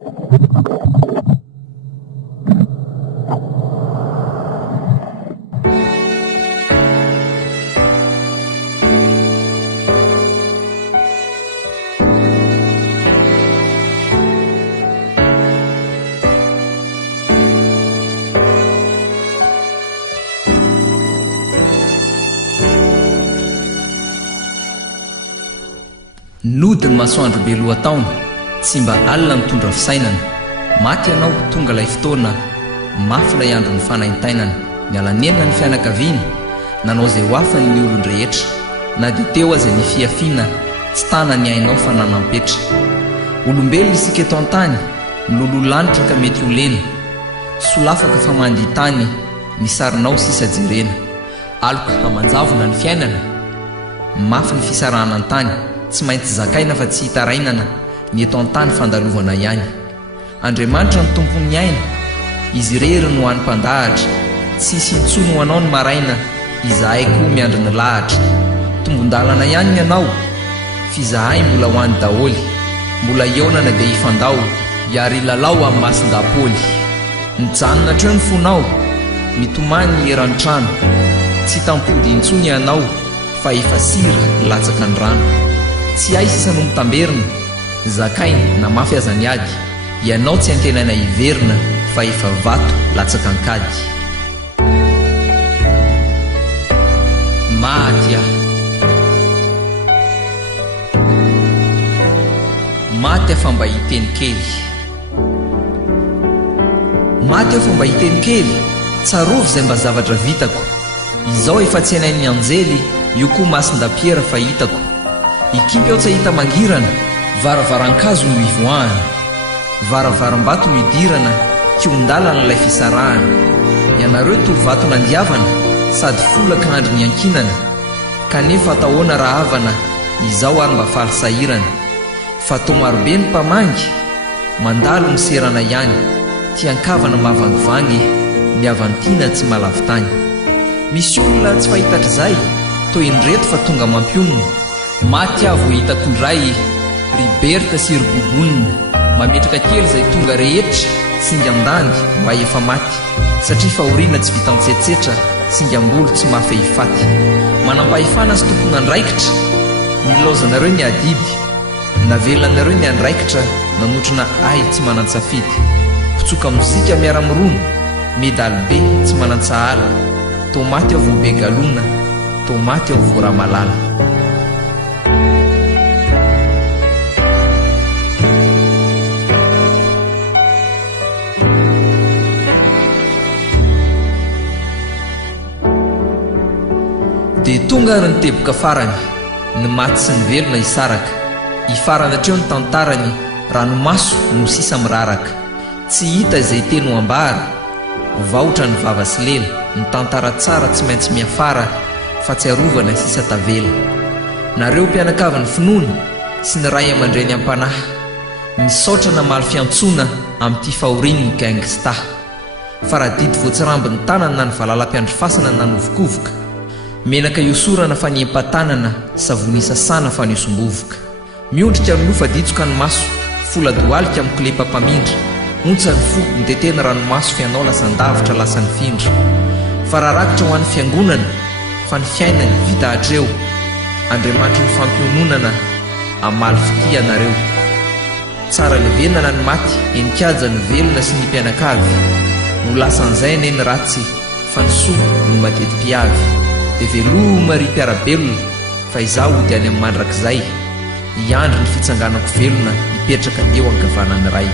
nodiny masoandro be lohataona tsy mba alina mitondra fisainana maty ianao tonga ilay fotoana mafy ilay andro ny fanaintainana mialanenina ny fianakaviana nanao izay ho afany ny olon-drehetra na dia teo aza ny fiafiana tsy tana ny ainao fa nanampetra olombelona isika eto an-tany milololanitra ka mety ho lena solafaka fa mandeha tany ny sarinao sisa jerena aloka hamanjavona ny fiainana mafy ny fisarahana an-tany tsy maintsy zakaina fa tsy hitarainana ny eto an-tany fandalovana ihany Andriamanitra ny tompony aina izy rery no ho an'ny mpandahatra tsisy intsony ho anao ny maraina izahay koa miandry ny lahatra tombon-dalana ihany ianao fizahay mbola ho an'ny daholy mbola ionana dia hifandao iary lalao amin'ny masin-dapoly mijanona treo ny fonao mitomany ny eran'ny trano tsy tampody intsony ianao fa efa sira latsaka ny rano tsy ay sisa no mitamberina zakaina na mafy azany ady ianao tsy antenana hiverina fa efa vato latsaka ankady maty aho maty aho fa mba hiteny kely maty aho fa mba hiteny kely tsarovy izay mba zavatra vitako izao efa tsy anain'ny anjely io koa masin-dapiera fa hitako ikipy aho tsy hita mangirana varavaran-kazo no ivoahana varavaram-bato no idirana kion-dalana ilay fisarahana ianareo tovato nandiavana sady folaka andry ny ankinana kanefa atahoana raha havana izao ary mba farisahirana fa to marobe ny mpamangy mandalo ny serana ihany tiankavana mahavangivangy miavantiana tsy malavitany misy olona tsy fahitatrizay toy indreto fa tonga mampionona maty avo hitako indray riberta sy ribobonina mametraka kely izay tonga rehetra singamdandy mba efa maty satria fahoriana tsy vita mitsetsetra singambolo tsy mafehifaty manampahefana sy tompona andraikitra milaozanareo ny adidy navelanareo ny andraikitra nanotrona ay tsy manan-tsafidy mpitsoka mozika miara-mirono medaly be tsy manan-tsahala to maty ao vobe galona to maty ao voara malala dia tonga ary nyteboka farany ny maty sy ny velona hisaraka hifarana treo ny tantarany ranomaso no sisa miraraka tsy hita izay teny ho ambara vaotra ny vava sy lela ny tantara tsara tsy maintsy miafara fa tsy arovana sisa tavela nareo mpianakavany finoana sy ny ray aman-dreny am-panahy misaotra namaly fiantsona amin'ity fahoriany ny gangsta fa raha didy voatsiramby ny tanana na ny valalam-piandrifasana na novokovoka menaka iosorana fa ny empatanana savonisasana fa niosombovoka miondrika ny nofa ditsoka ny maso foladoalika amin'ny kilepa-pamindra ontsa ny fo ny teteny ranomaso fianao lasan-davitra lasa ny findra fa raha rakitra ho an'ny fiangonana fa ny fiainany vita hatreo Andriamanitra ny fampiononana amaly fity anareo tsara levenana ny maty enikaja ny velona sy ny mpianakavy ho lasan'izay ane ny ratsy fa ny soa no mateti-piavy dia veloma ry mpiarabelona fa izaho ho diany amin'ny mandrakizay hiandry ny fitsanganako velona hipetraka eo ankavanany ray